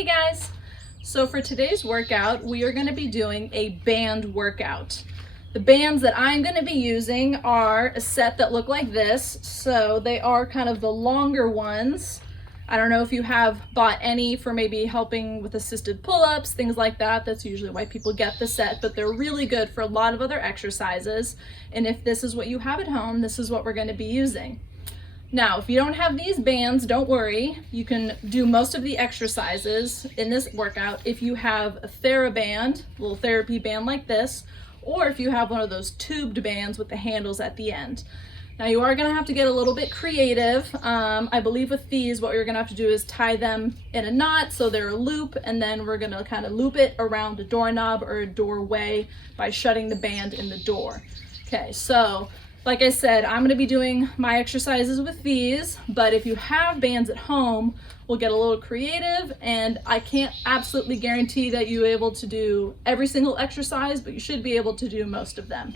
Hey guys! So for today's workout, we are going to be doing a band workout. The bands that I'm going to be using are a set that look like this. So they are kind of the longer ones. I don't know if you have bought any for maybe helping with assisted pull-ups, things like that. That's usually why people get the set, but they're really good for a lot of other exercises. And if this is what you have at home, this is what we're going to be using. Now, if you don't have these bands, don't worry. You can do most of the exercises in this workout if you have a TheraBand, a little therapy band like this, or if you have one of those tubed bands with the handles at the end. Now, you are gonna have to get a little bit creative. I believe with these, what you're gonna have to do is tie them in a knot so they're a loop, and then we're gonna kind of loop it around a doorknob or a doorway by shutting the band in the door. Okay, so like I said, I'm going to be doing my exercises with these, but if you have bands at home, we'll get a little creative, and I can't absolutely guarantee that you're able to do every single exercise, but you should be able to do most of them.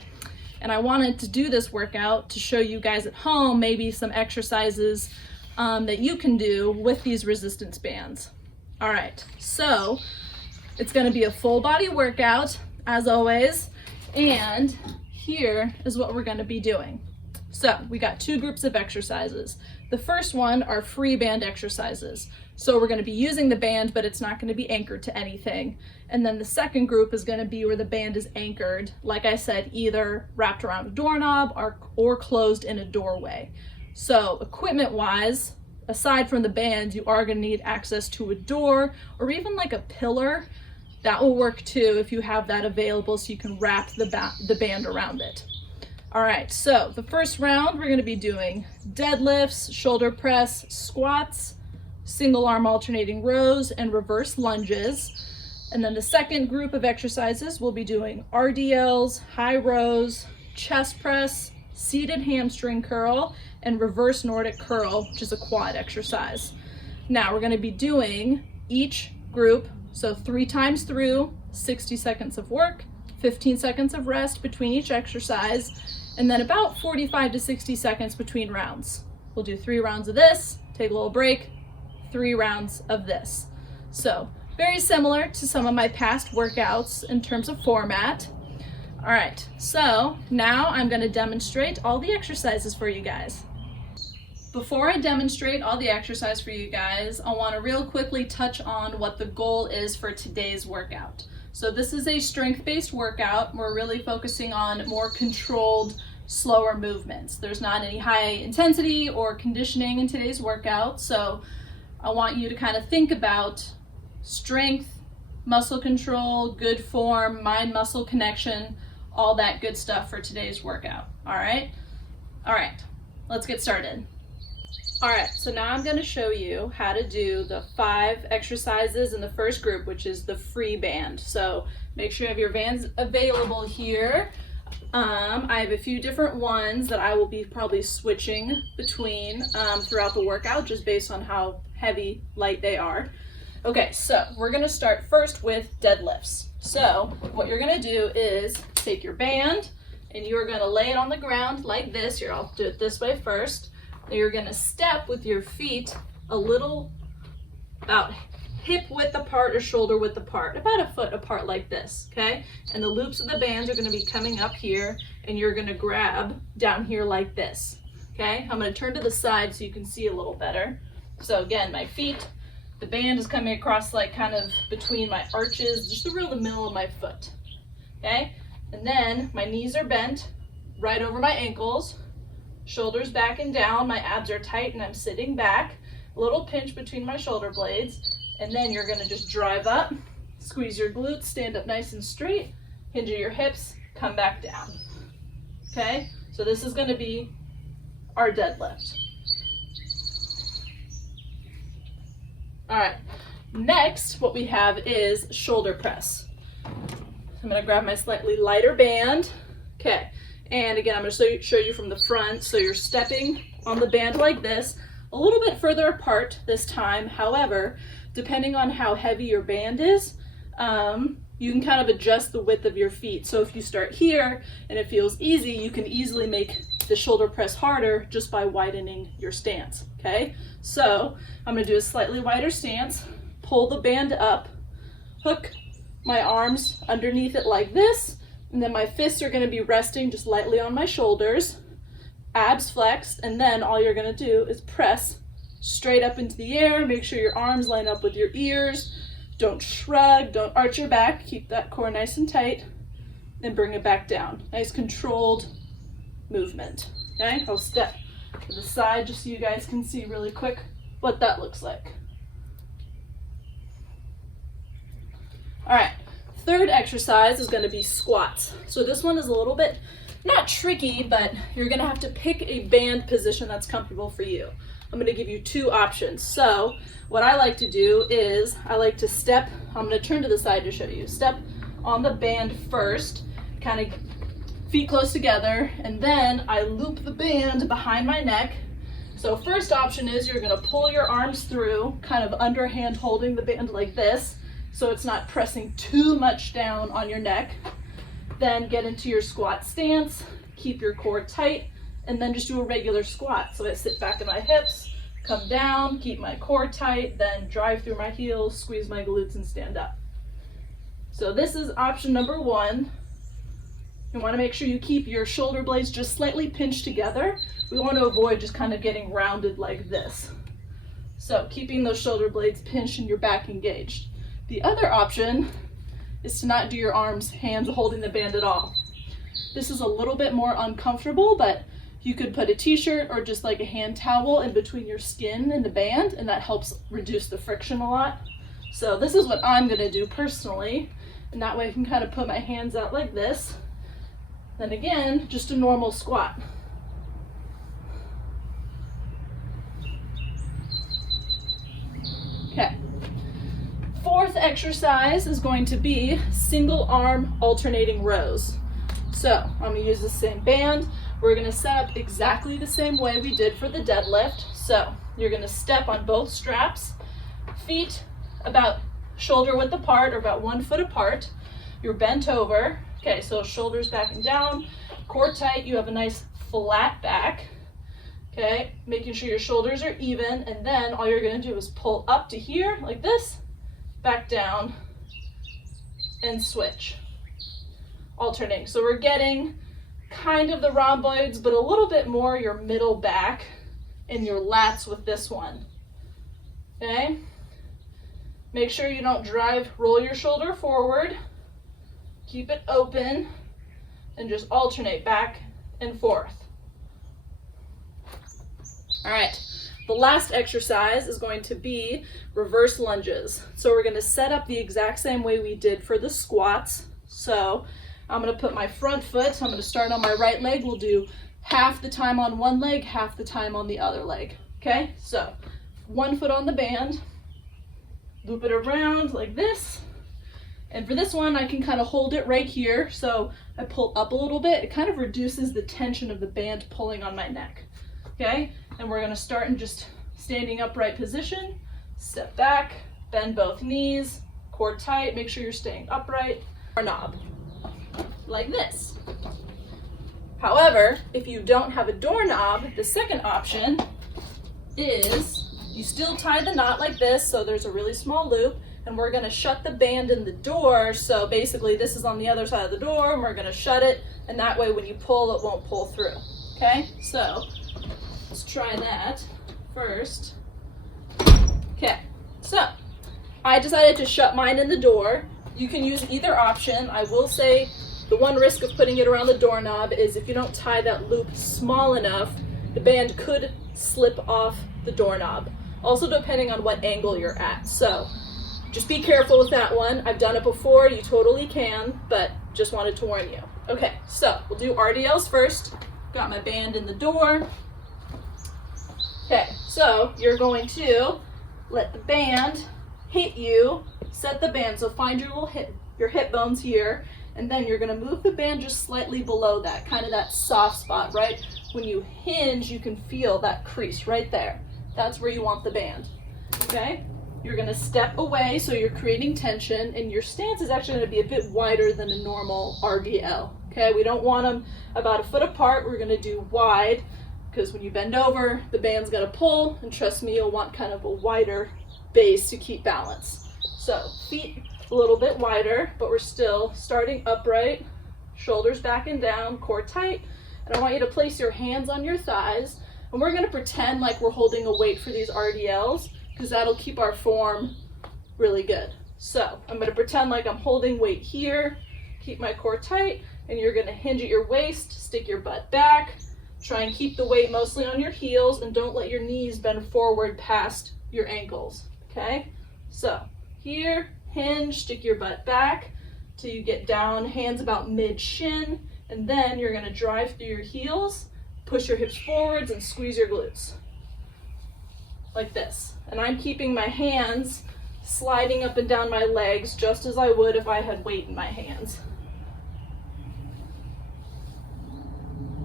And I wanted to do this workout to show you guys at home maybe some exercises that you can do with these resistance bands. All right, so it's going to be a full body workout as always, and here is what we're going to be doing. So we got two groups of exercises. The first one are free band exercises. So we're going to be using the band, but it's not going to be anchored to anything. And then the second group is going to be where the band is anchored, like I said, either wrapped around a doorknob or closed in a doorway. So equipment wise, aside from the band, you are going to need access to a door or even like a pillar. That will work too if you have that available, so you can wrap the band around it. All right, so the first round we're going to be doing deadlifts, shoulder press, squats, single arm alternating rows, and reverse lunges. And then the second group of exercises we'll be doing RDLs, high rows, chest press, seated hamstring curl, and reverse Nordic curl, which is a quad exercise. Now we're going to be doing each group, so 3 times through, 60 seconds of work, 15 seconds of rest between each exercise, and then about 45 to 60 seconds between rounds. We'll do 3 rounds of this, take a little break, 3 rounds of this. So very similar to some of my past workouts in terms of format. All right, so now I'm going to demonstrate all the exercises for you guys. Before I demonstrate all the exercise for you guys, I want to real quickly touch on what the goal is for today's workout. So this is a strength-based workout. We're really focusing on more controlled, slower movements. There's not any high intensity or conditioning in today's workout. So I want you to kind of think about strength, muscle control, good form, mind-muscle connection, all that good stuff for today's workout. All right, let's get started. All right, so now I'm going to show you how to do the 5 exercises in the first group, which is the free band. So make sure you have your bands available here. I have a few different ones that I will be probably switching between throughout the workout, just based on how heavy, light they are. Okay, so we're going to start first with deadlifts. So what you're going to do is take your band and you're going to lay it on the ground like this. Here, I'll do it this way first. You're going to step with your feet a little about hip width apart or shoulder width apart, about a foot apart like this, okay? And the loops of the bands are going to be coming up here, and you're going to grab down here like this, okay? I'm going to turn to the side so you can see a little better. So again, my feet, the band is coming across like kind of between my arches, just around the middle of my foot, okay? And then my knees are bent right over my ankles. Shoulders back and down, my abs are tight and I'm sitting back. A little pinch between my shoulder blades. And then you're gonna just drive up, squeeze your glutes, stand up nice and straight, hinge at your hips, come back down. Okay, so this is gonna be our deadlift. All right, next what we have is shoulder press. I'm gonna grab my slightly lighter band. Okay. And again, I'm going to show you from the front. So you're stepping on the band like this, a little bit further apart this time. However, depending on how heavy your band is, you can kind of adjust the width of your feet. So if you start here and it feels easy, you can easily make the shoulder press harder just by widening your stance, okay? So I'm gonna do a slightly wider stance, pull the band up, hook my arms underneath it like this, and then my fists are gonna be resting just lightly on my shoulders, abs flexed, and then all you're gonna do is press straight up into the air. Make sure your arms line up with your ears. Don't shrug, don't arch your back. Keep that core nice and tight, and bring it back down. Nice controlled movement, okay? I'll step to the side just so you guys can see really quick what that looks like. All right, third exercise is gonna be squats. So this one is a little bit, not tricky, but you're gonna have to pick a band position that's comfortable for you. I'm gonna give you two options. So what I like to do is I like to step, I'm gonna turn to the side to show you, step on the band first, kind of feet close together, and then I loop the band behind my neck. So first option is you're gonna pull your arms through, kind of underhand holding the band like this, so it's not pressing too much down on your neck. Then get into your squat stance, keep your core tight, and then just do a regular squat. So I sit back in my hips, come down, keep my core tight, then drive through my heels, squeeze my glutes, and stand up. So this is option number one. You wanna make sure you keep your shoulder blades just slightly pinched together. We wanna avoid just kind of getting rounded like this. So keeping those shoulder blades pinched and your back engaged. The other option is to not do your arms, hands holding the band at all. This is a little bit more uncomfortable, but you could put a t-shirt or just like a hand towel in between your skin and the band, and that helps reduce the friction a lot. So this is what I'm gonna do personally, and that way I can kind of put my hands out like this. Then again, just a normal squat. Okay. Fourth exercise is going to be single arm alternating rows. So I'm gonna use the same band. We're gonna set up exactly the same way we did for the deadlift. So you're gonna step on both straps, feet about shoulder width apart or about 1 foot apart. You're bent over. Okay, so shoulders back and down, core tight. You have a nice flat back. Okay, making sure your shoulders are even, and then all you're gonna do is pull up to here like this, back down, and switch. Alternating. So we're getting kind of the rhomboids, but a little bit more your middle back and your lats with this one. Okay? Make sure you don't roll your shoulder forward. Keep it open and just alternate back and forth. All right, the last exercise is going to be reverse lunges. So we're gonna set up the exact same way we did for the squats. So I'm gonna put my front foot, so I'm gonna start on my right leg. We'll do half the time on one leg, half the time on the other leg. Okay, so 1 foot on the band, loop it around like this. And for this one, I can kind of hold it right here. So I pull up a little bit. It kind of reduces the tension of the band pulling on my neck. Okay, and we're gonna start in just standing upright position, step back, bend both knees, core tight, make sure you're staying upright, doorknob, like this. However, if you don't have a doorknob, the second option is you still tie the knot like this, so there's a really small loop, and we're gonna shut the band in the door, so basically this is on the other side of the door, and we're gonna shut it, and that way when you pull, it won't pull through, okay? So, let's try that first. Okay, so I decided to shut mine in the door. You can use either option. I will say the one risk of putting it around the doorknob is if you don't tie that loop small enough, the band could slip off the doorknob. Also depending on what angle you're at. So just be careful with that one. I've done it before, you totally can, but just wanted to warn you. Okay, so we'll do RDLs first. Got my band in the door. Okay, so you're going to let the band hit you, set the band, so find your hip bones here, and then you're gonna move the band just slightly below that, kind of that soft spot, right? When you hinge, you can feel that crease right there. That's where you want the band, okay? You're gonna step away, so you're creating tension, and your stance is actually gonna be a bit wider than a normal RDL, okay? We don't want them about 1 foot apart. We're gonna do wide, because when you bend over, the band's gonna pull, and trust me, you'll want kind of a wider base to keep balance. So feet a little bit wider, but we're still starting upright, shoulders back and down, core tight. And I want you to place your hands on your thighs, and we're gonna pretend like we're holding a weight for these RDLs, because that'll keep our form really good. So I'm gonna pretend like I'm holding weight here, keep my core tight, and you're gonna hinge at your waist, stick your butt back, try and keep the weight mostly on your heels, and don't let your knees bend forward past your ankles, okay? So here, hinge, stick your butt back till you get down, hands about mid-shin, and then you're gonna drive through your heels, push your hips forwards, and squeeze your glutes, like this. And I'm keeping my hands sliding up and down my legs just as I would if I had weight in my hands.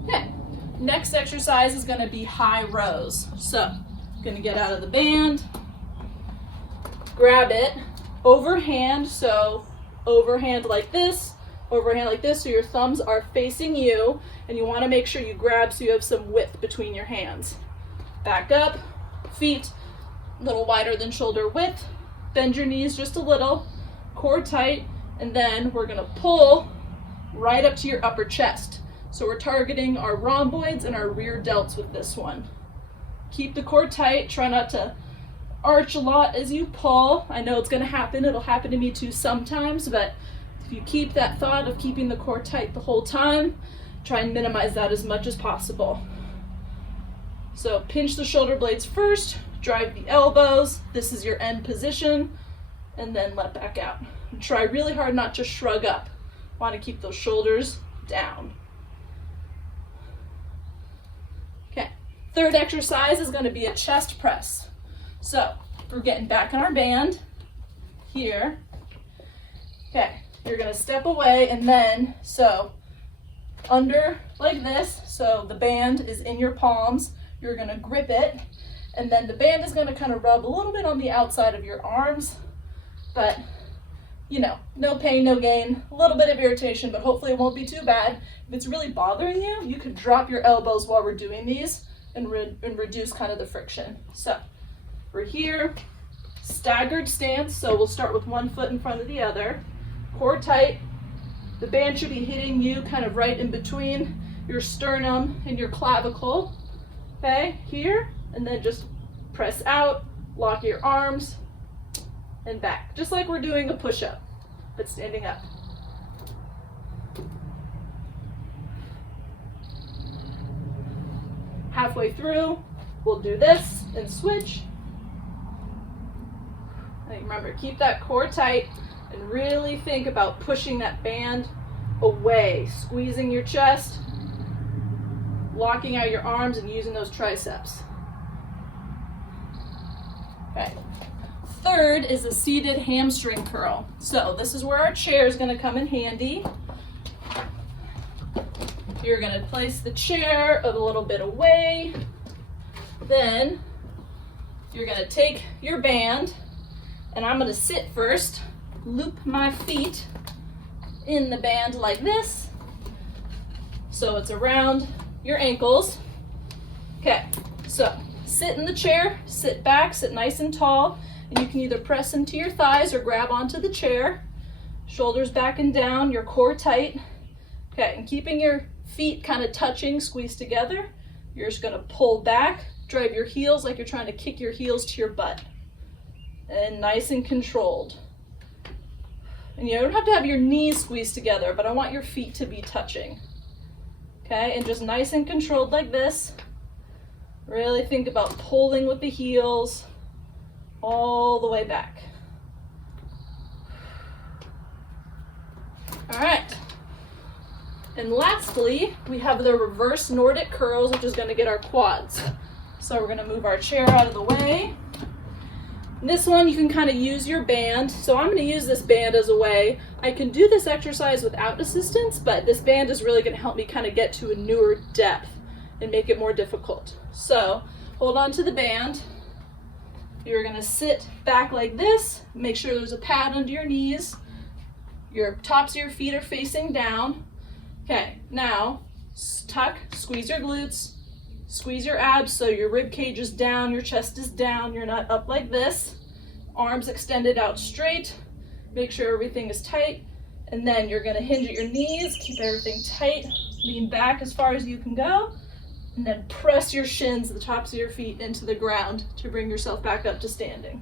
Okay, next exercise is gonna be high rows. So, I'm gonna get out of the band, grab it, overhand, so overhand like this, so your thumbs are facing you, and you wanna make sure you grab so you have some width between your hands. Back up, feet a little wider than shoulder width, bend your knees just a little, core tight, and then we're gonna pull right up to your upper chest. So we're targeting our rhomboids and our rear delts with this one. Keep the core tight, try not to arch a lot as you pull. I know it's gonna happen, it'll happen to me too sometimes, but if you keep that thought of keeping the core tight the whole time, try and minimize that as much as possible. So pinch the shoulder blades first, drive the elbows, this is your end position, and then let back out. And try really hard not to shrug up. Want to keep those shoulders down. Okay, third exercise is going to be a chest press. So we're getting back in our band here. Okay, you're going to step away, and then so under like this, so the band is in your palms, you're going to grip it, and then the band is going to kind of rub a little bit on the outside of your arms, but you know, no pain, no gain, a little bit of irritation, but hopefully it won't be too bad. If it's really bothering you, you could drop your elbows while we're doing these and reduce kind of the friction. So we're here, staggered stance, so we'll start with one foot in front of the other, core tight. The band should be hitting you kind of right in between your sternum and your clavicle. Okay, here, and then just press out, lock your arms, and back. Just like we're doing a push-up, but standing up. Halfway through, we'll do this and switch. And remember, keep that core tight and really think about pushing that band away, squeezing your chest, locking out your arms, and using those triceps. Okay. Third is a seated hamstring curl. So this is where our chair is going to come in handy. You're going to place the chair a little bit away. Then you're going to take your band, and I'm going to sit first, loop my feet in the band like this, so it's around your ankles. Okay, so sit in the chair, sit back, sit nice and tall, and you can either press into your thighs or grab onto the chair. Shoulders back and down, your core tight. Okay, and keeping your feet kind of touching, squeeze together. You're just gonna pull back, drive your heels like you're trying to kick your heels to your butt. And nice and controlled. And you don't have to have your knees squeezed together, but I want your feet to be touching. Okay, and just nice and controlled like this. Really think about pulling with the heels all the way back. All right. And lastly, we have the reverse Nordic curls, which is going to get our quads. So we're going to move our chair out of the way. This one, you can kind of use your band. So I'm going to use this band as a way. I can do this exercise without assistance, but this band is really going to help me kind of get to a newer depth and make it more difficult. So hold on to the band. You're going to sit back like this. Make sure there's a pad under your knees. Your tops of your feet are facing down. Okay, now tuck, squeeze your glutes, squeeze your abs so your rib cage is down, your chest is down, you're not up like this. arms extended out straight. Make sure everything is tight. And then you're gonna hinge at your knees, keep everything tight, lean back as far as you can go, and then press your shins, the tops of your feet, into the ground to bring yourself back up to standing.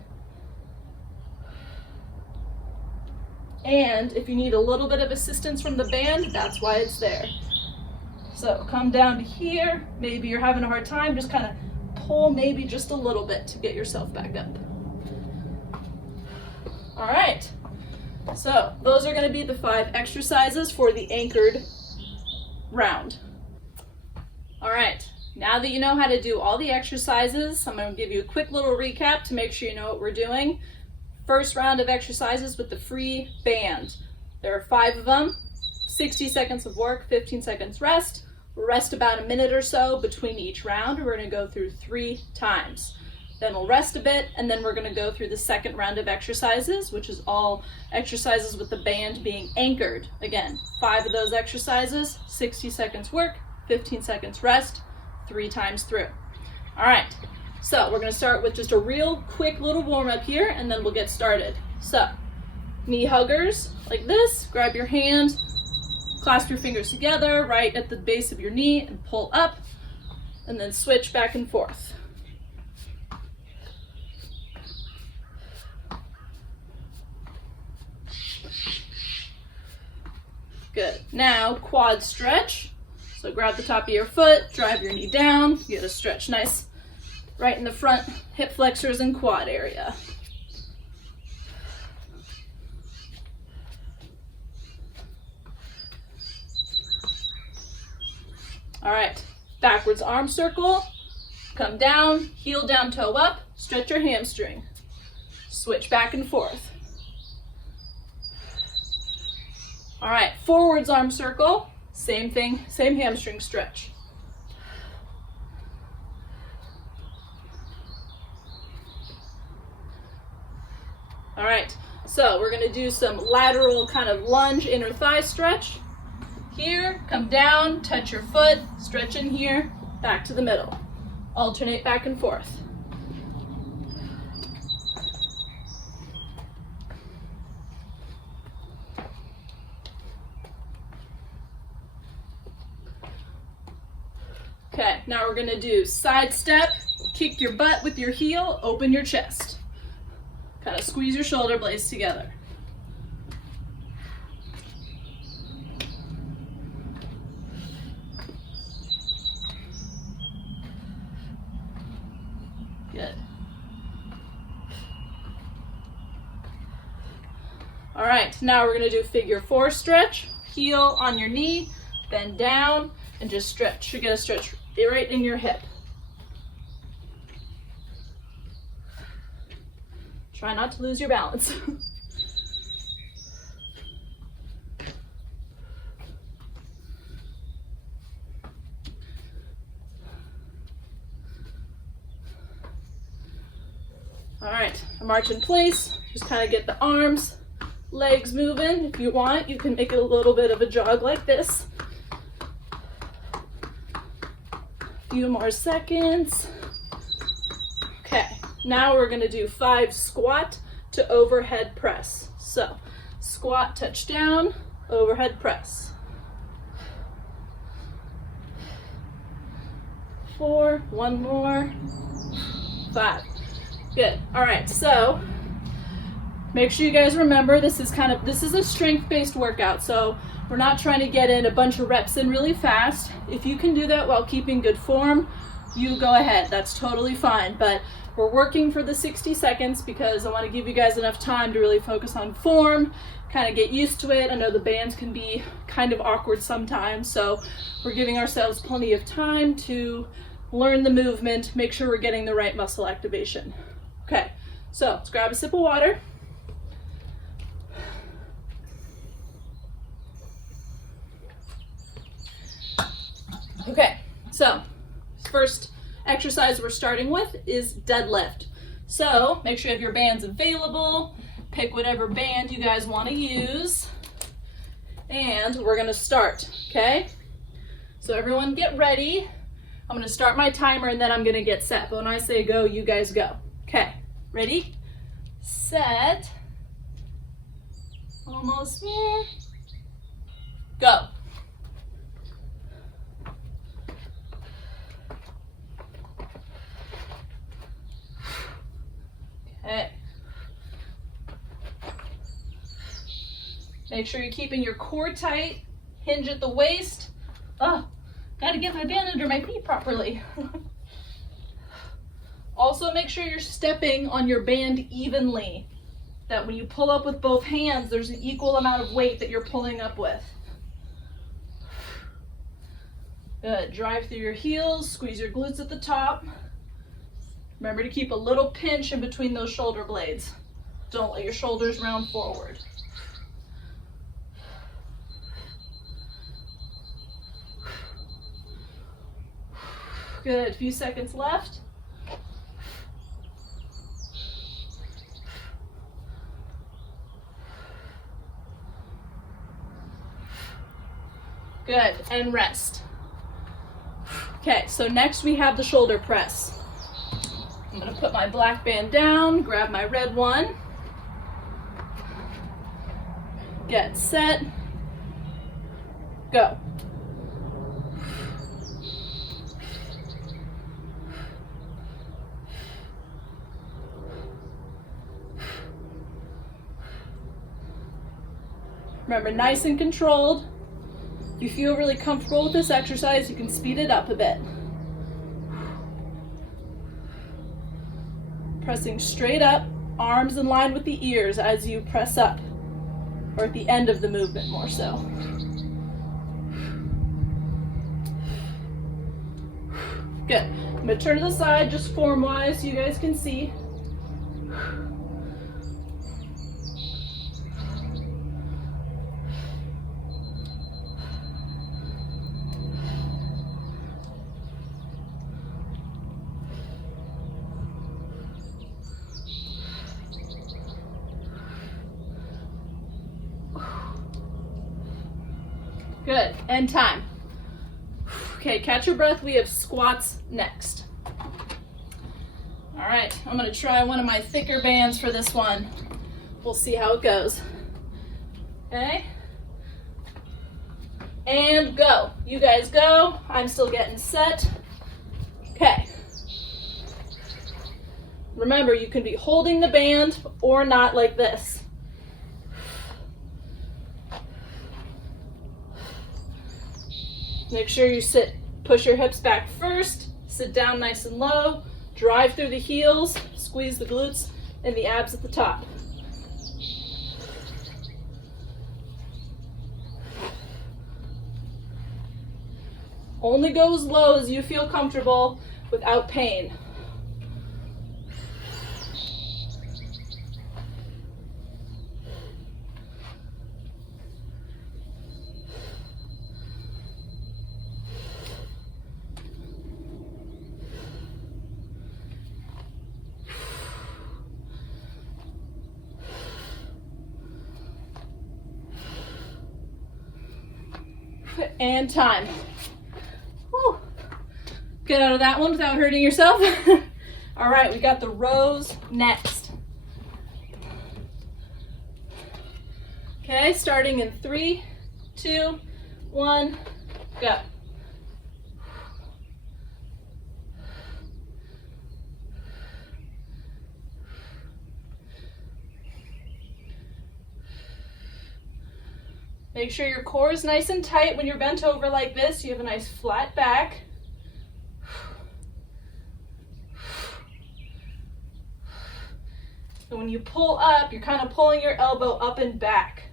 And if you need a little bit of assistance from the band, that's why it's there. So come down to here. Maybe you're having a hard time, just kind of pull maybe just a little bit to get yourself back up. All right. So those are going to be the 5 exercises for the anchored round. All right, now that you know how to do all the exercises, I'm going to give you a quick little recap to make sure you know what we're doing. First round of exercises with the free band. There are 5 of them, 60 seconds of work, 15 seconds rest. We'll rest about a minute or so between each round. We're going to go through 3 times. Then we'll rest a bit, and then we're going to go through the second round of exercises, which is all exercises with the band being anchored. Again, 5 of those exercises, 60 seconds work, 15 seconds rest, 3 times through. All right, so we're going to start with just a real quick little warm-up here, and then we'll get started. So, knee huggers like this. Grab your hand, clasp your fingers together right at the base of your knee, and pull up, and then switch back and forth. Good. Now, quad stretch. So grab the top of your foot, drive your knee down, get a stretch nice right in the front hip flexors and quad area. All right, backwards arm circle. Come down, heel down, toe up, stretch your hamstring. Switch back and forth. All right, forwards arm circle, same thing, same hamstring stretch. All right, so we're gonna do some lateral kind of lunge inner thigh stretch. Here, come down, touch your foot, stretch in here, back to the middle. Alternate back and forth. Okay, now we're gonna do side step, kick your butt with your heel, open your chest. Kind of squeeze your shoulder blades together. Good. All right, now we're gonna do figure 4 stretch. Heel on your knee, bend down, and just stretch. You're gonna stretch right in your hip. Try not to lose your balance. All right, march in place. Just kind of get the arms, legs moving. If you want, you can make it a little bit of a jog like this. Few more seconds. Okay, now we're gonna do 5 squat to overhead press. So, squat, touch down, overhead press. 4, 1 more, 5. Good, all right, so make sure you guys remember this is a strength-based workout, so we're not trying to get in a bunch of reps in really fast. If you can do that while keeping good form, you go ahead, that's totally fine. But we're working for the 60 seconds because I want to give you guys enough time to really focus on form, kind of get used to it. I know the bands can be kind of awkward sometimes, so we're giving ourselves plenty of time to learn the movement, make sure we're getting the right muscle activation. Okay, so let's grab a sip of water. Okay, so first exercise we're starting with is deadlift. So make sure you have your bands available, pick whatever band you guys want to use, and we're gonna start, okay? So everyone get ready. I'm gonna start my timer and then I'm gonna get set. But when I say go, you guys go. Okay, ready, set, almost there, go. Okay. Make sure you're keeping your core tight, hinge at the waist. Oh, gotta get my band under my feet properly. Also make sure you're stepping on your band evenly, that when you pull up with both hands, there's an equal amount of weight that you're pulling up with. Good, drive through your heels, squeeze your glutes at the top. Remember to keep a little pinch in between those shoulder blades. Don't let your shoulders round forward. Good, few seconds left. Good, and rest. Okay, so next we have the shoulder press. I'm gonna put my black band down, grab my red one. Get set, go. Remember, nice and controlled. If you feel really comfortable with this exercise, you can speed it up a bit. Pressing straight up, arms in line with the ears as you press up, or at the end of the movement more so. Good. I'm going to turn to the side just form-wise so you guys can see. Good, end time. Okay, catch your breath, we have squats next. All right, I'm gonna try one of my thicker bands for this one. We'll see how it goes. Okay, and go. You guys go, I'm still getting set. Okay. Remember, you can be holding the band or not like this. Make sure you sit, push your hips back first, sit down nice and low, drive through the heels, squeeze the glutes and the abs at the top. Only go as low as you feel comfortable without pain. And time. Whew. Get out of that one without hurting yourself. All right, we got the rows next. Okay, starting in 3, 2, 1, go. Make sure your core is nice and tight when you're bent over like this. You have a nice flat back. And when you pull up, you're kind of pulling your elbow up and back.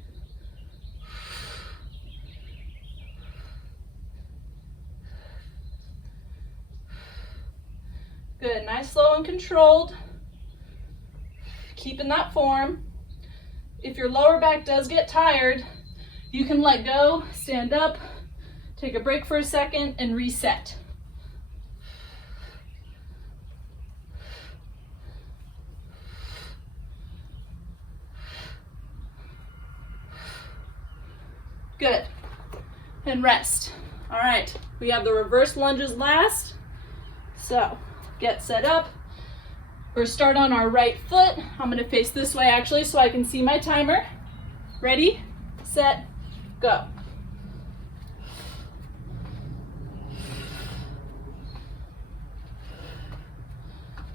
Good, nice, slow and controlled. Keeping that form. If your lower back does get tired, you can let go, stand up, take a break for a second, and reset. Good. And rest. All right, we have the reverse lunges last. So, get set up, We're start on our right foot. I'm gonna face this way actually so I can see my timer. Ready, set, go.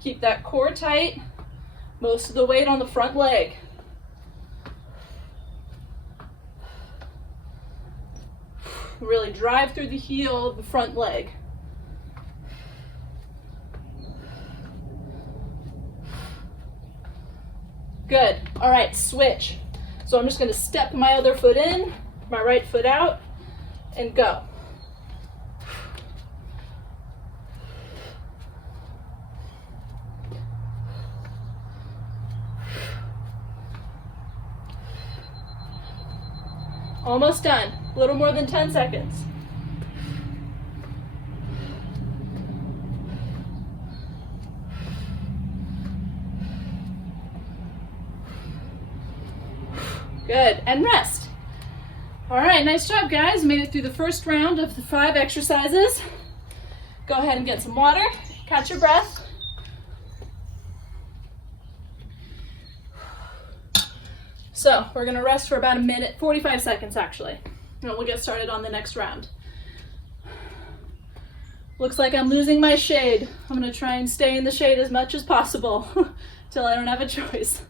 Keep that core tight, most of the weight on the front leg. Really drive through the heel of the front leg. Good. All right, switch. So I'm just going to step my other foot in, my right foot out, and go. Almost done. A little more than 10 seconds. Good, and rest. All right, nice job, guys. Made it through the first round of the 5 exercises. Go ahead and get some water, catch your breath. So we're gonna rest for about a minute, 45 seconds actually, and we'll get started on the next round. Looks like I'm losing my shade. I'm gonna try and stay in the shade as much as possible till I don't have a choice.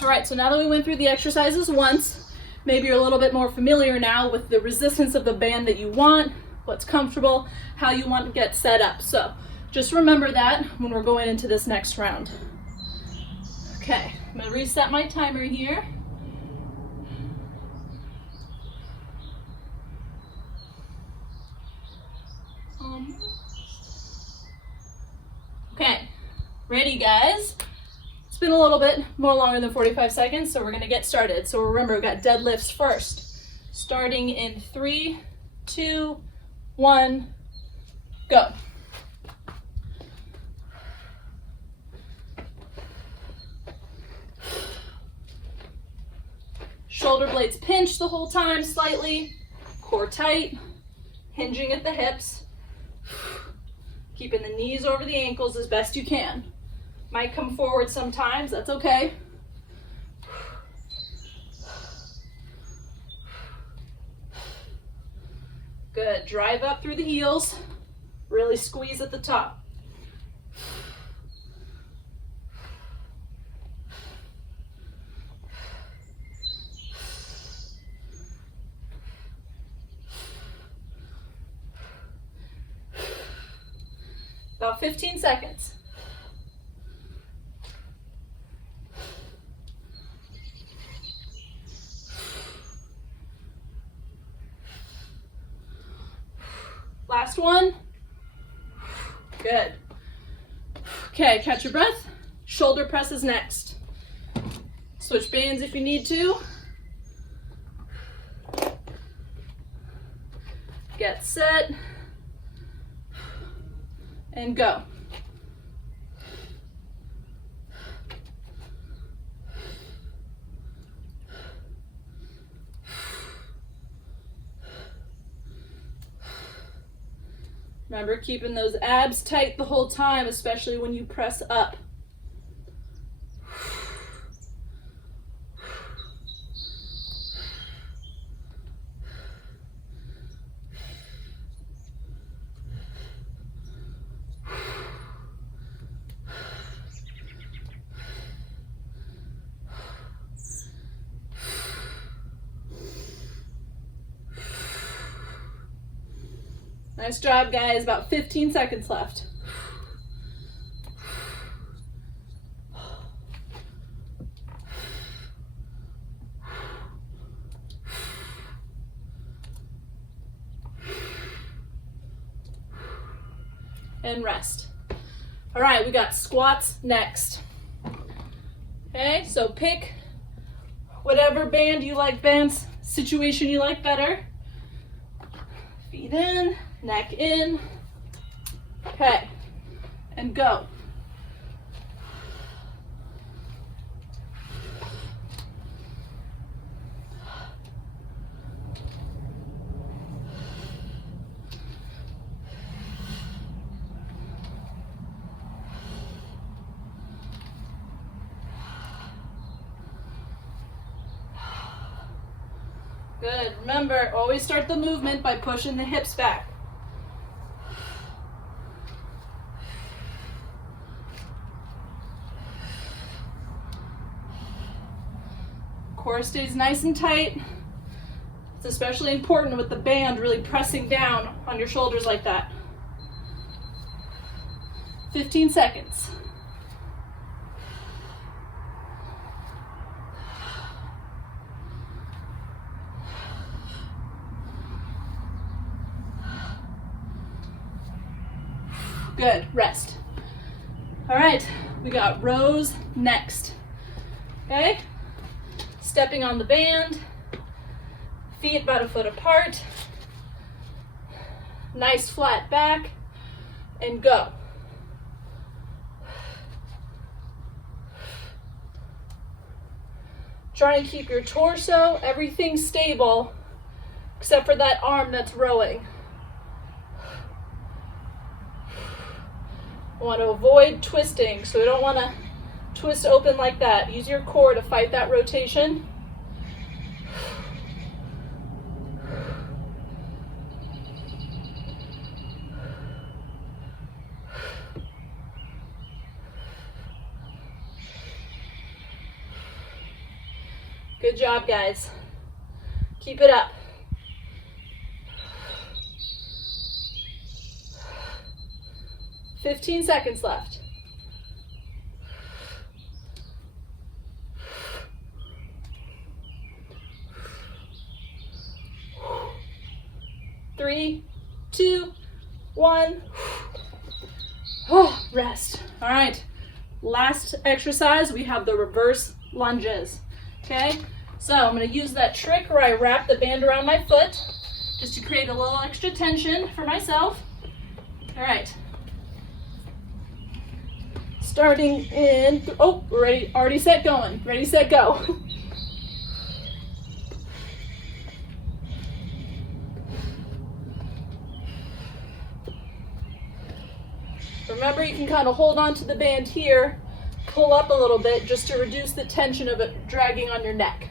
All right, so now that we went through the exercises once, maybe you're a little bit more familiar now with the resistance of the band that you want, what's comfortable, how you want to get set up. So just remember that when we're going into this next round. Okay, I'm gonna reset my timer here. Okay, ready guys? It's been a little bit more longer than 45 seconds, so we're gonna get started. So remember, we've got deadlifts first. Starting in 3, 2, 1, go. Shoulder blades pinch the whole time slightly, core tight, hinging at the hips, keeping the knees over the ankles as best you can. Might come forward sometimes, that's okay. Good, drive up through the heels, really squeeze at the top. About 15 seconds. Last one. Good. Okay, catch your breath. Shoulder presses next. Switch bands if you need to. Get set. And go. Remember, keeping those abs tight the whole time, especially when you press up. Nice job, guys. About 15 seconds left. And rest. All right, we got squats next. Okay, so pick whatever band you like, bands situation you like better. Feet in, neck in. Okay, and go. Good. Remember, always start the movement by pushing the hips back. Core stays nice and tight. It's especially important with the band really pressing down on your shoulders like that. 15 seconds. Good, rest. All right, we got rows next, okay? Stepping on the band, feet about a foot apart, nice flat back, and go. Try and keep your torso, everything stable, except for that arm that's rowing. We want to avoid twisting, so we don't want to twist open like that. Use your core to fight that rotation. Good job, guys. Keep it up. Fifteen seconds left. Three, two, one. Oh, rest. All right. Last exercise, we have the reverse lunges. Okay? So I'm going to use that trick where I wrap the band around my foot just to create a little extra tension for myself. All right. Starting in, oh, we're ready, already set, going. Ready, set, go. Remember, you can kind of hold on to the band here, pull up a little bit just to reduce the tension of it dragging on your neck.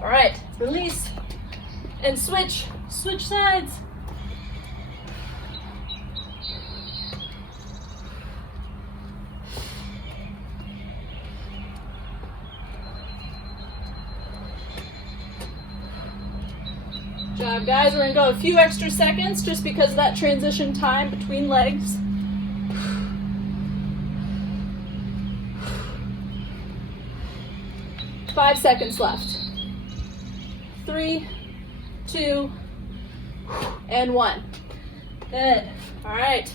All right, release and switch sides. Good job, guys. We're gonna go a few extra seconds just because of that transition time between legs. Five seconds left. 3, 2, and 1. Good. All right.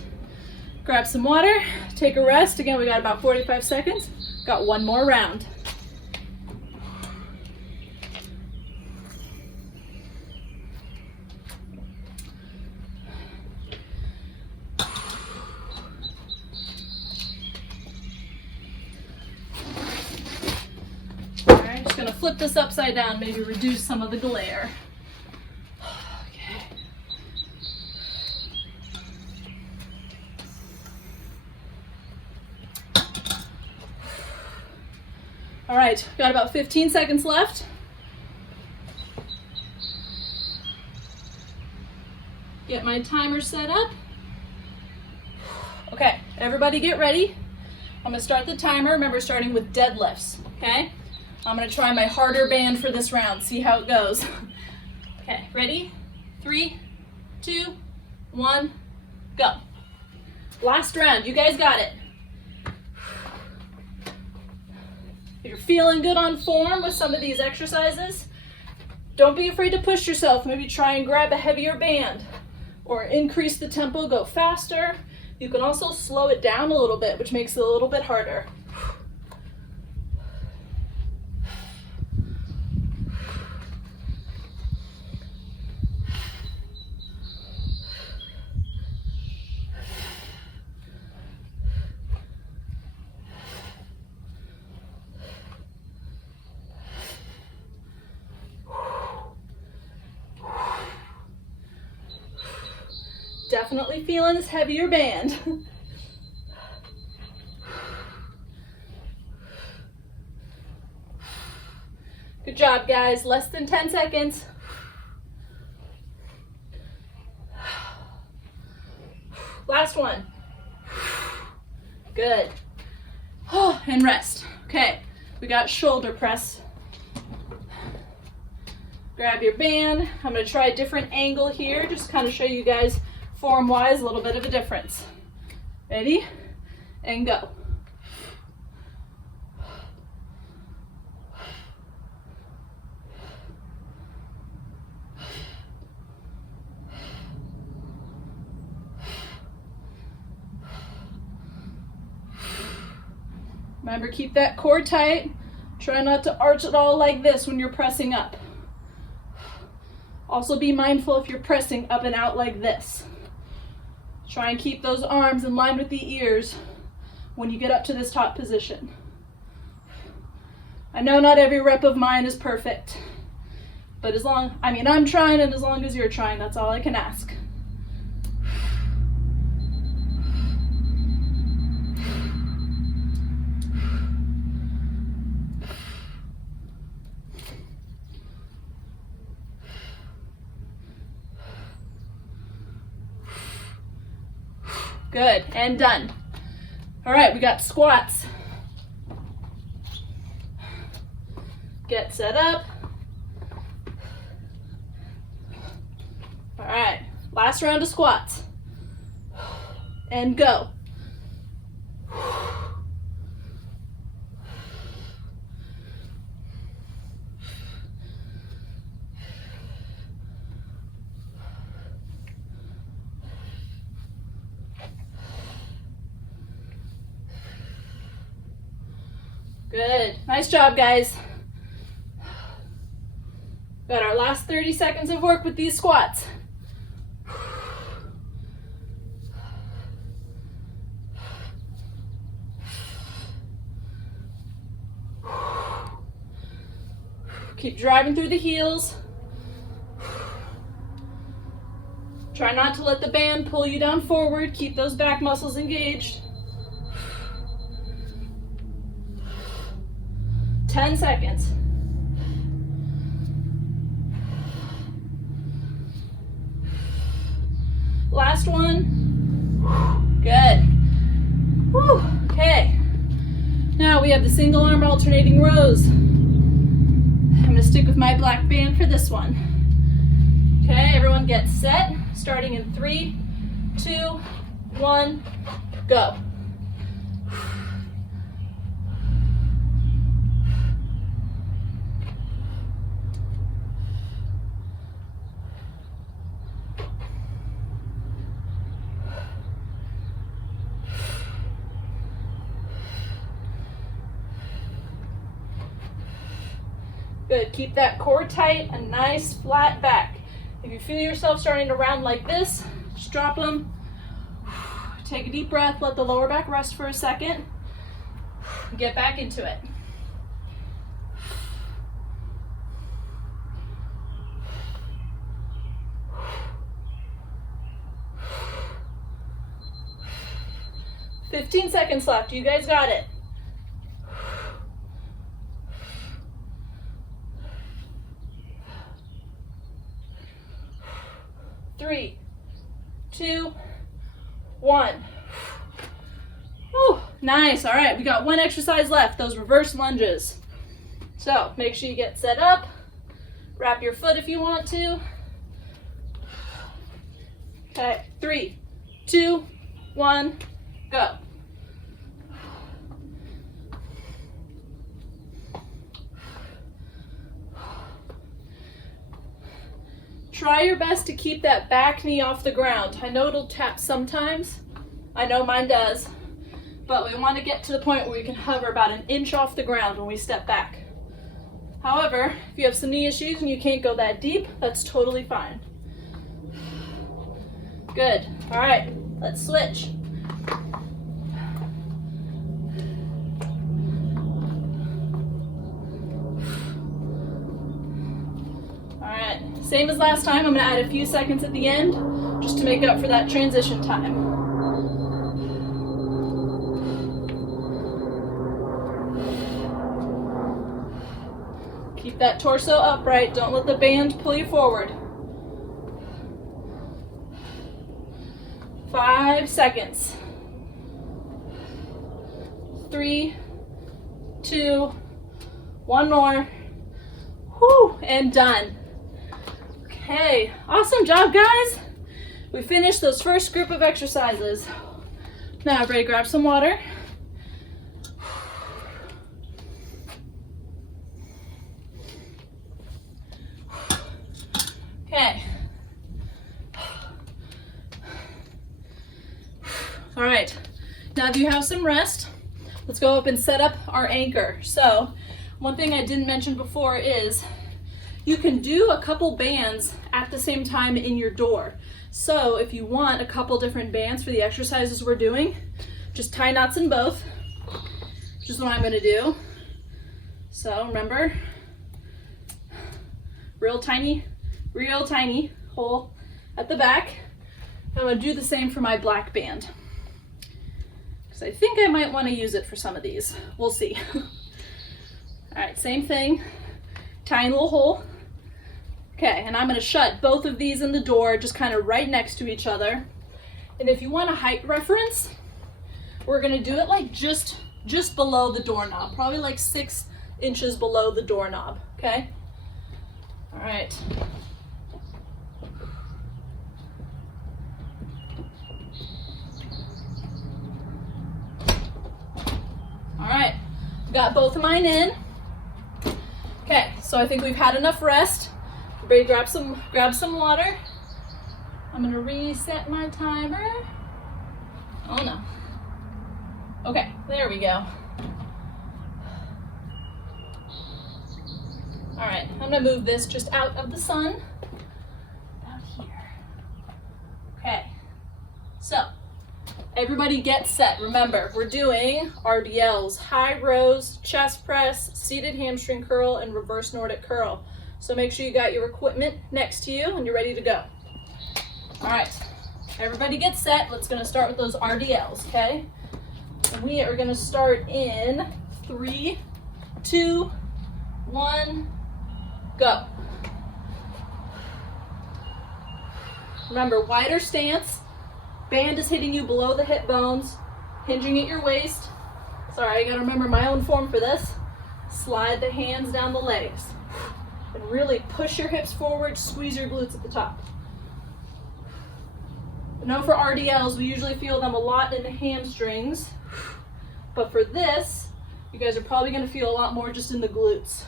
Grab some water, take a rest. Again, we got about 45 seconds. Got one more round. Gonna flip this upside down, maybe reduce some of the glare. Okay. All right, got about 15 seconds left. Get my timer set up. Okay, everybody get ready. I'm gonna start the timer. Remember, starting with deadlifts, okay? I'm gonna try my harder band for this round, see how it goes. Okay, ready? 3, 2, 1, go. Last round, you guys got it. If you're feeling good on form with some of these exercises, don't be afraid to push yourself. Maybe try and grab a heavier band or increase the tempo, go faster. You can also slow it down a little bit, which makes it a little bit harder. Definitely feeling this heavier band. job, guys. Less than 10 seconds. Last one. Good. Oh, and rest. Okay, we got shoulder press. Grab your band. I'm going to try a different angle here, just kind of show you guys form-wise a little bit of a difference. Ready? And go. Remember, keep that core tight. Try not to arch it all like this when you're pressing up. Also be mindful if you're pressing up and out like this. Try and keep those arms in line with the ears when you get up to this top position. I know not every rep of mine is perfect, but I'm trying, and as long as you're trying, that's all I can ask. Good, and done. All right, we got squats. Get set up. All right, last round of squats. And go. Good. Nice job, guys. Got our last 30 seconds of work with these squats. Keep driving through the heels. Try not to let the band pull you down forward. Keep those back muscles engaged. 10 seconds. Last one. Good. Whew. Okay. Now we have the single arm alternating rows. I'm going to stick with my black band for this one. Okay, everyone get set. Starting in 3, 2, 1, go. Good, keep that core tight, a nice flat back. If you feel yourself starting to round like this, just drop them. Take a deep breath, let the lower back rest for a second. Get back into it. "15 seconds left, you guys got it. Three, 2, 1. Whew, nice. All right, we got one exercise left, those reverse lunges. So make sure you get set up. Wrap your foot if you want to. Okay, 3, 2, 1, go. Try your best to keep that back knee off the ground. I know it'll tap sometimes. I know mine does. But we want to get to the point where we can hover about an inch off the ground when we step back. However, if you have some knee issues and you can't go that deep, that's totally fine. Good. All right, let's switch. Same as last time, I'm going to add a few seconds at the end just to make up for that transition time. Keep That torso upright. Don't let the band pull you forward. 5 seconds. 3, 2, 1 more. Whew, and done. Okay, awesome job, guys. We finished those first group of exercises. Now, everybody grab some water. Okay. All right, now that you have some rest, let's go up and set up our anchor. So one thing I didn't mention before is you can do a couple bands at the same time in your door. So if you want a couple different bands for the exercises we're doing, just tie knots in both, which is what I'm gonna do. So remember, real tiny hole at the back. I'm gonna do the same for my black band. I think I might want to use it for some of these. We'll see. All right, same thing. Tiny little hole. Okay, and I'm going to shut both of these in the door, just kind of right next to each other. And if you want a height reference, we're going to do it like just below the doorknob, probably like 6 inches below the doorknob. Okay. All right. All right, got both of mine in. Okay, so I think we've had enough rest. Everybody grab some water. I'm gonna reset my timer. Oh no. Okay, there we go. All right, I'm gonna move this just out of the sun. About here. Okay, so everybody get set. Remember, we're doing RDLs, high rows, chest press, seated hamstring curl, and reverse Nordic curl. So make sure you got your equipment next to you and you're ready to go. All right, everybody get set. Let's gonna start with those RDLs, okay? And we are gonna start in 3, 2, 1, go. Remember, wider stance. Band is hitting you below the hip bones, hinging at your waist. Sorry, I gotta remember my own form for this. Slide the hands down the legs. And really push your hips forward, squeeze your glutes at the top. I know for RDLs, we usually feel them a lot in the hamstrings. But for this, you guys are probably gonna feel a lot more just in the glutes.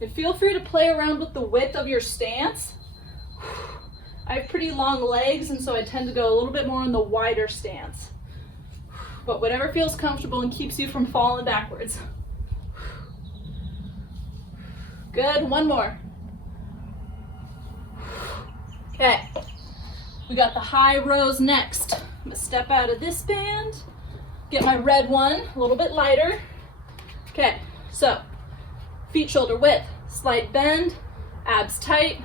And feel free to play around with the width of your stance. I have pretty long legs, and so I tend to go a little bit more on the wider stance. But whatever feels comfortable and keeps you from falling backwards. Good, one more. Okay, we got the high rows next. I'm gonna step out of this band, get my red one, a little bit lighter. Okay, so feet shoulder width, slight bend, abs tight,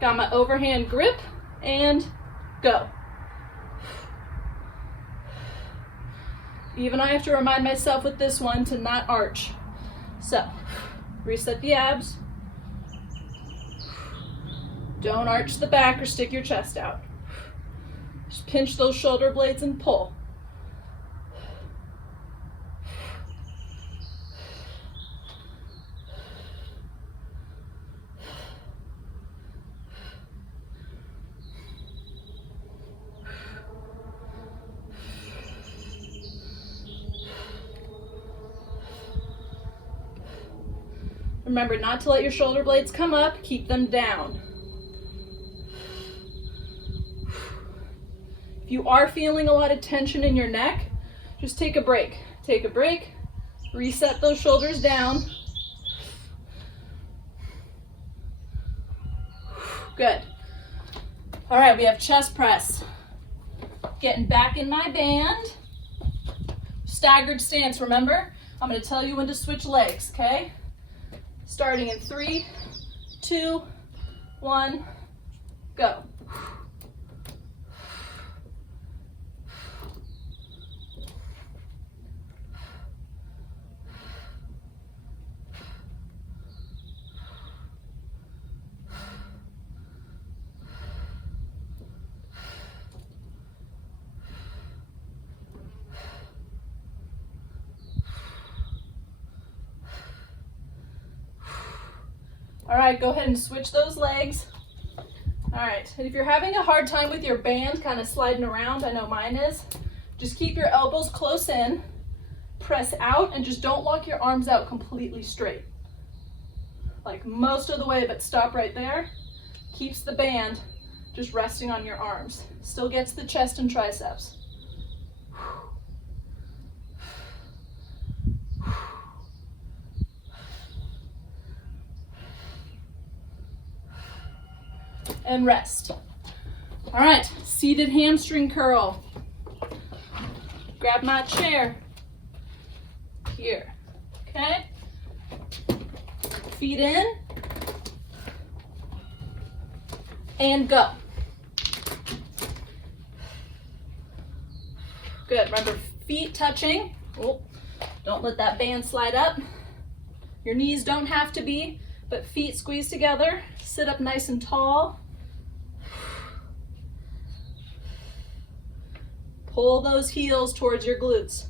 got my overhand grip, and go. Even I have to remind myself with this one to not arch. So, reset the abs. Don't arch the back or stick your chest out. Just pinch those shoulder blades and pull. Remember not to let your shoulder blades come up, keep them down. If you are feeling a lot of tension in your neck, just take a break. Take a break, reset those shoulders down. Good. All right, we have chest press. Getting back in my band. Staggered stance, remember? I'm gonna tell you when to switch legs, okay? Starting in 3, 2, 1, go. All right, go ahead and switch those legs. All right, and if you're having a hard time with your band kind of sliding around, I know mine is, just keep your elbows close in, press out, and just don't walk your arms out completely straight. Like most of the way, but stop right there. Keeps the band just resting on your arms. Still gets the chest and triceps. And rest. All right, seated hamstring curl. Grab my chair. Here, okay? Feet in. And go. Good, remember feet touching. Oh, don't let that band slide up. Your knees don't have to be, but feet squeeze together. Sit up nice and tall. Pull those heels towards your glutes.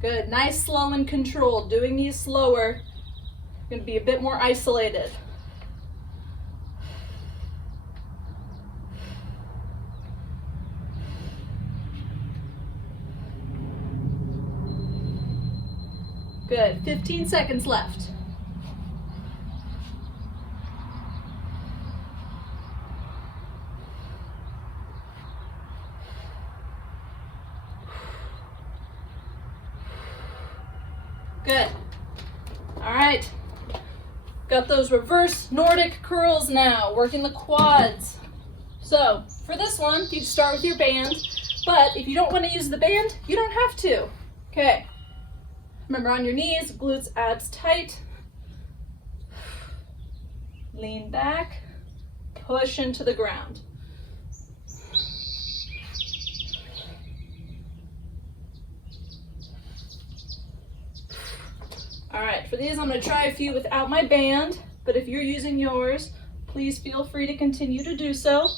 Good, nice, slow, and controlled. Doing these slower, you're going to be a bit more isolated. Good, 15 seconds left. Good. All right. Got those reverse Nordic curls now, working the quads. So for this one, you'd start with your band, but if you don't want to use the band, you don't have to. Okay. Remember, on your knees, glutes, abs tight. Lean back, push into the ground. All right, for these I'm going to try a few without my band, but if you're using yours, please feel free to continue to do so.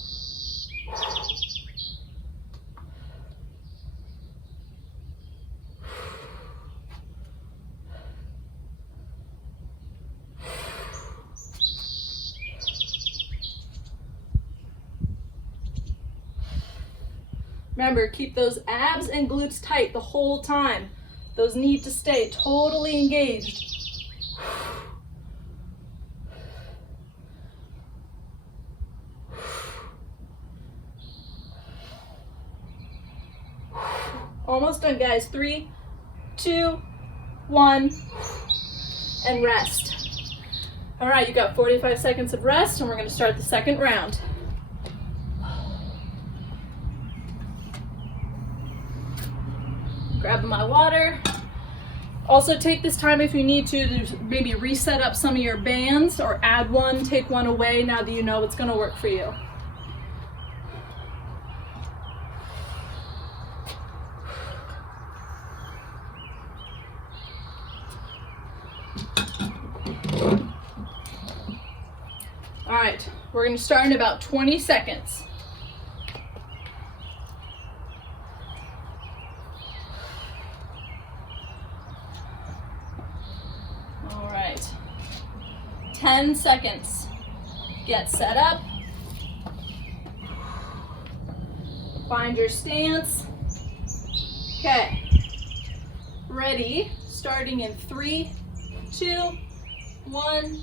Remember, keep those abs and glutes tight the whole time. Those need to stay totally engaged. Almost done, guys. 3, 2, 1, and rest. All right, you got 45 seconds of rest, and we're going to start the second round. Grab my water. Also take this time if you need to maybe reset up some of your bands or add one, take one away now that you know it's going to work for you. All right, we're going to start in about 20 seconds. All right, 10 seconds. Get set up. Find your stance. Okay, ready, starting in 3, 2, 1,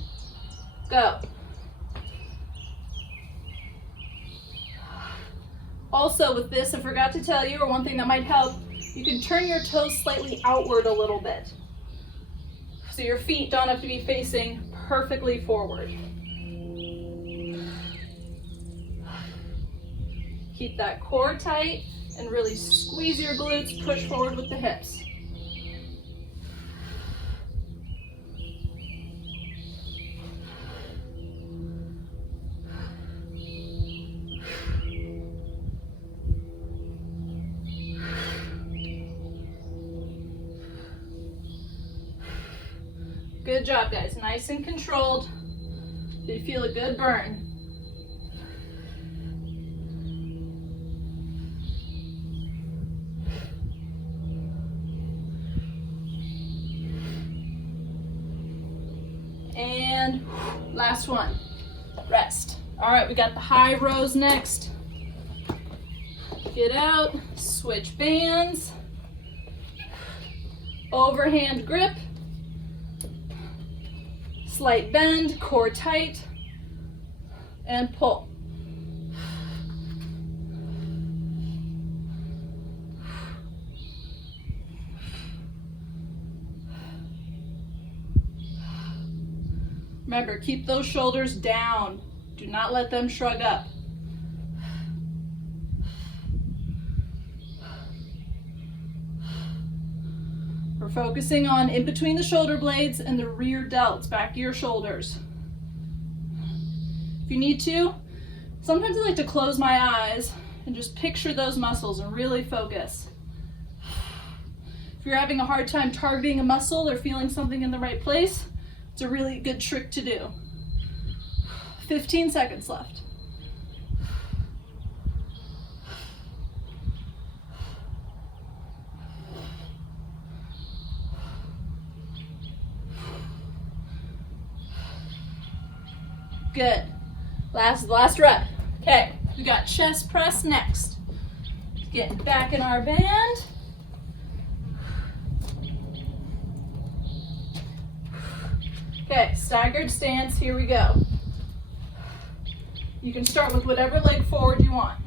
go. Also with this, I forgot to tell you, or one thing that might help, you can turn your toes slightly outward a little bit. So your feet don't have to be facing perfectly forward. Keep that core tight and really squeeze your glutes, push forward with the hips. Good job, guys. Nice and controlled. So you feel a good burn. And last one, rest. All right, we got the high rows next. Get out, switch bands, overhand grip, slight bend, core tight, and pull. Remember, keep those shoulders down. Do not let them shrug up. We're focusing on in between the shoulder blades and the rear delts, back of your shoulders. If you need to, sometimes I like to close my eyes and just picture those muscles and really focus. If you're having a hard time targeting a muscle or feeling something in the right place, it's a really good trick to do. 15 seconds left. Good. Last rep. Okay, we got chest press next. Getting back in our band. Okay, staggered stance, here we go. You can start with whatever leg forward you want.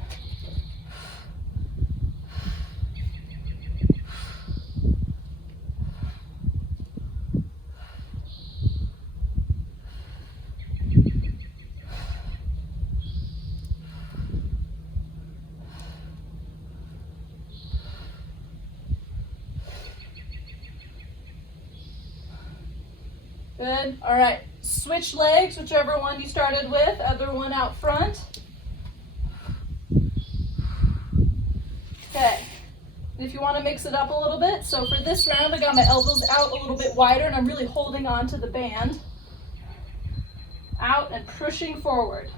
Good. All right. Switch legs, whichever one you started with. Other one out front. Okay. If you want to mix it up a little bit, so for this round, I got my elbows out a little bit wider, and I'm really holding on to the band. Out and pushing forward.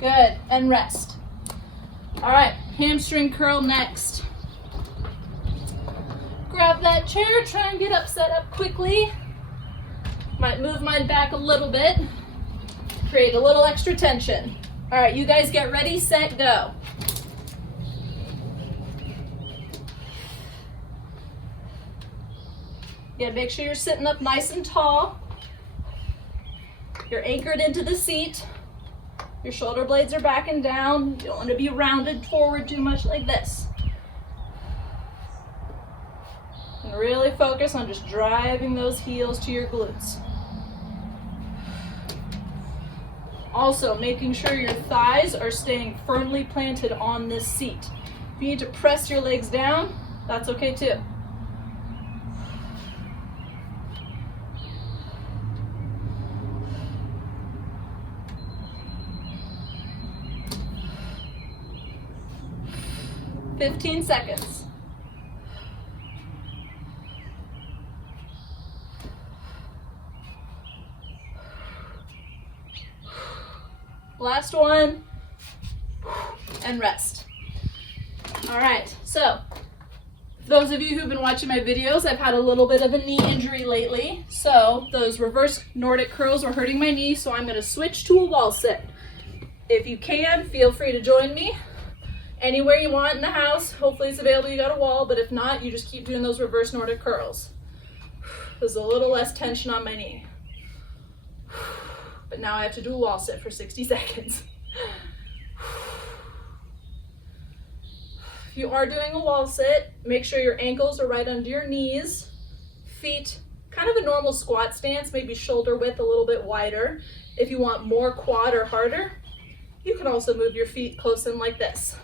Good, and rest. All right, hamstring curl next. Grab that chair, try and get up, set up quickly. Might move mine back a little bit, create a little extra tension. All right, you guys get ready, set, go. Yeah, make sure you're sitting up nice and tall. You're anchored into the seat. Your shoulder blades are back and down. You don't want to be rounded forward too much like this. And really focus on just driving those heels to your glutes. Also, making sure your thighs are staying firmly planted on this seat. If you need to press your legs down, that's okay too. $15 seconds. Last one, and rest. All right, so for those of you who've been watching my videos, I've had a little bit of a knee injury lately, so those reverse Nordic curls were hurting my knee, so I'm gonna switch to a wall sit. If you can, feel free to join me. Anywhere you want in the house, hopefully it's available, you got a wall, but if not, you just keep doing those reverse Nordic curls. There's a little less tension on my knee. But now I have to do a wall sit for 60 seconds. If you are doing a wall sit, make sure your ankles are right under your knees, feet, kind of a normal squat stance, maybe shoulder width a little bit wider. If you want more quad or harder, you can also move your feet close in like this.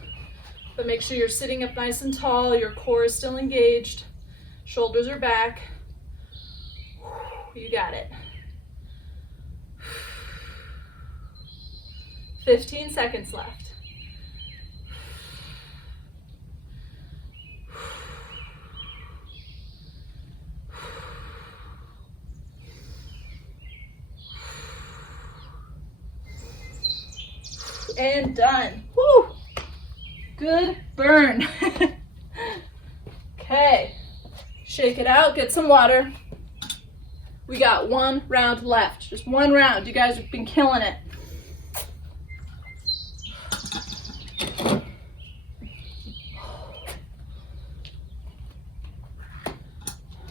But make sure you're sitting up nice and tall, your core is still engaged, shoulders are back. You got it. 15 seconds left. And done. Woo! Good burn. Okay, shake it out, get some water. We got one round left, just one round. You guys have been killing it.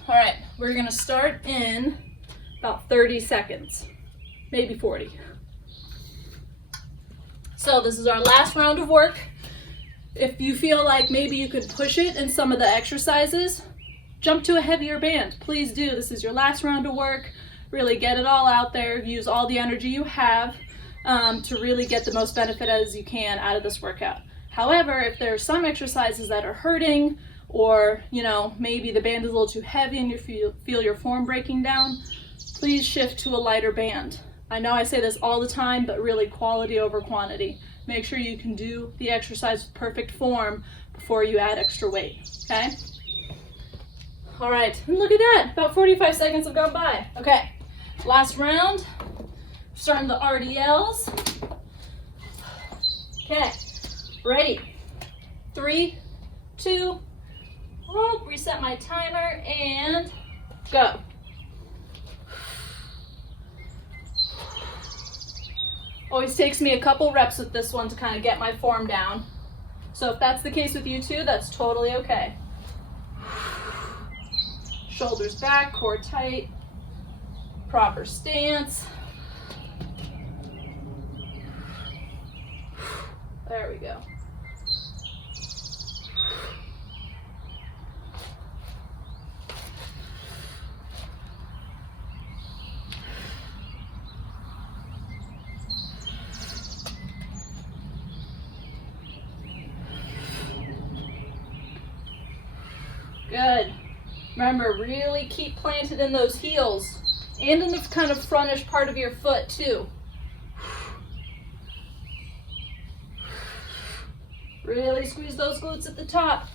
All right, we're gonna start in about 30 seconds, maybe 40. So this is our last round of work. If you feel like maybe you could push it in some of the exercises, jump to a heavier band. Please do. This is your last round of work. Really get it all out there. Use all the energy you have to really get the most benefit as you can out of this workout. However, if there are some exercises that are hurting, or maybe the band is a little too heavy and you feel your form breaking down, please shift to a lighter band. I know I say this all the time, but really quality over quantity. Make sure you can do the exercise with perfect form before you add extra weight, okay? All right, and look at that, about 45 seconds have gone by. Okay, last round, starting the RDLs. Okay, ready, 3, 2, reset my timer, and go. Always takes me a couple reps with this one to kind of get my form down. So if that's the case with you too, that's totally okay. Shoulders back, core tight, proper stance. There we go. Good. Remember, really keep planted in those heels and in the kind of frontish part of your foot too. Really squeeze those glutes at the top.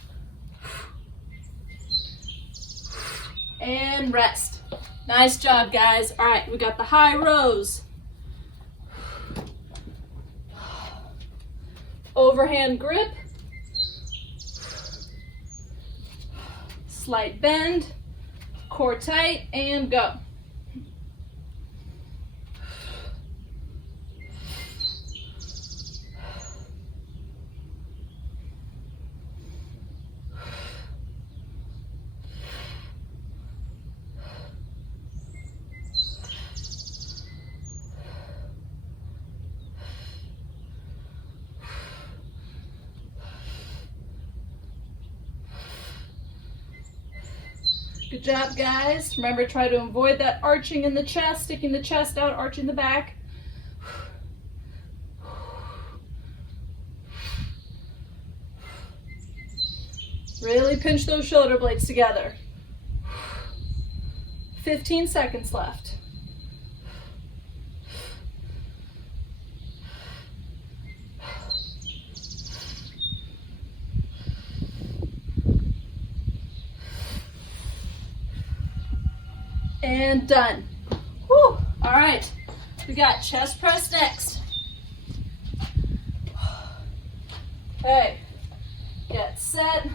And rest. Nice job, guys. All right, we got the high rows. Overhand grip. Slight bend, core tight, and go. Good job, guys. Remember, try to avoid that arching in the chest, sticking the chest out, arching the back. Really pinch those shoulder blades together. 15 seconds left. And done. Whew. All right, we got chest press next. Okay, get set.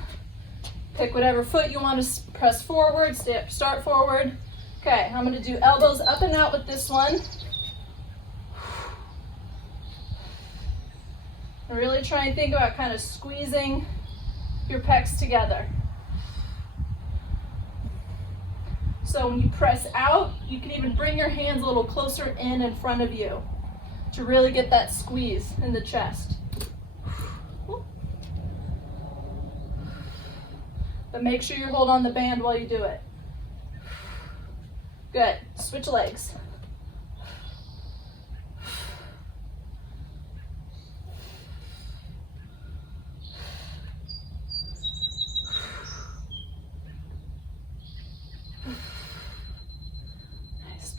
Pick whatever foot you want to press forward, start forward. Okay, I'm gonna do elbows up and out with this one. And really try and think about kind of squeezing your pecs together. So when you press out, you can even bring your hands a little closer in front of you to really get that squeeze in the chest. But make sure you hold on the band while you do it. Good. Switch legs.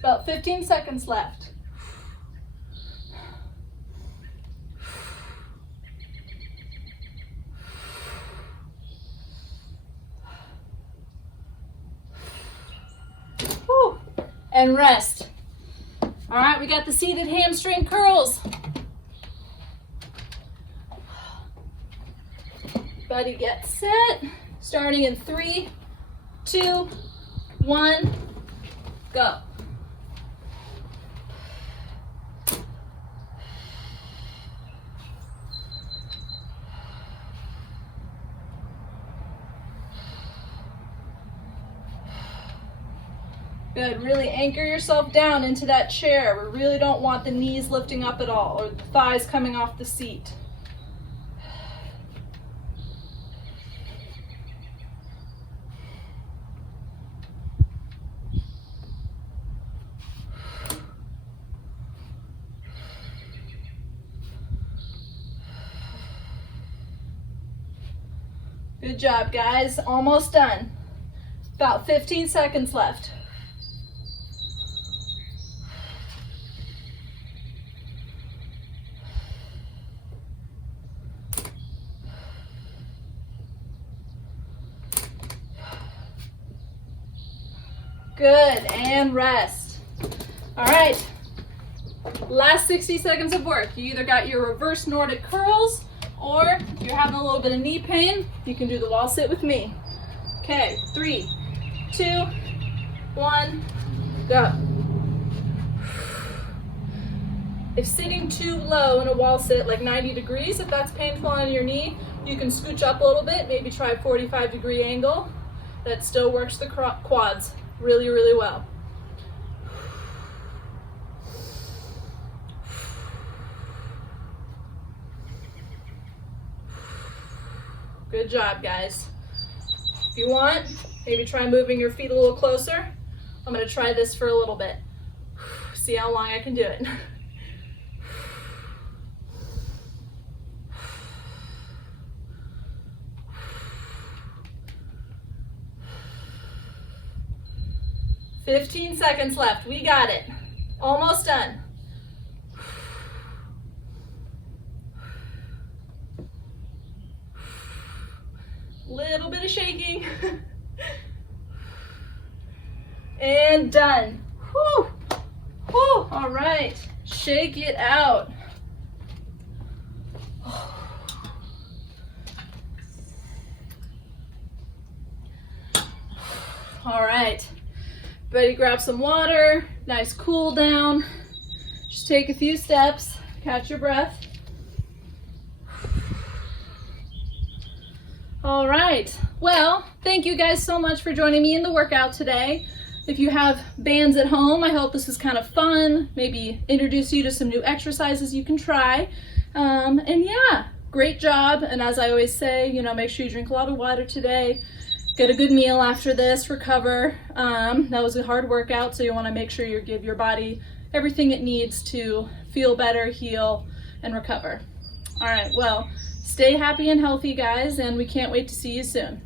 About 15 seconds left. and rest. All right, we got the seated hamstring curls. Buddy, get set. Starting in 3, 2, 1, go. Good, really anchor yourself down into that chair. We really don't want the knees lifting up at all or the thighs coming off the seat. Good job, guys. Almost done. About 15 seconds left. Good, and rest. All right, last 60 seconds of work. You either got your reverse Nordic curls, or if you're having a little bit of knee pain, you can do the wall sit with me. Okay, 3, 2, 1, go. If sitting too low in a wall sit, like 90 degrees, if that's painful on your knee, you can scooch up a little bit, maybe try a 45-degree angle. That still works the quads really, really well. Good job, guys. If you want, maybe try moving your feet a little closer. I'm going to try this for a little bit. See how long I can do it. "15 seconds left. We got it. Almost done. Little bit of shaking. And done. Whew. Whew. All right. Shake it out. All right. Everybody grab some water, nice cool down. Just take a few steps, catch your breath. All right, well, thank you guys so much for joining me in the workout today. If you have bands at home, I hope this is kind of fun, maybe introduce you to some new exercises you can try. And yeah, great job. And as I always say, make sure you drink a lot of water today. Get a good meal after this, recover. That was a hard workout, so you want to make sure you give your body everything it needs to feel better, heal, and recover. All right, well, stay happy and healthy, guys, and we can't wait to see you soon.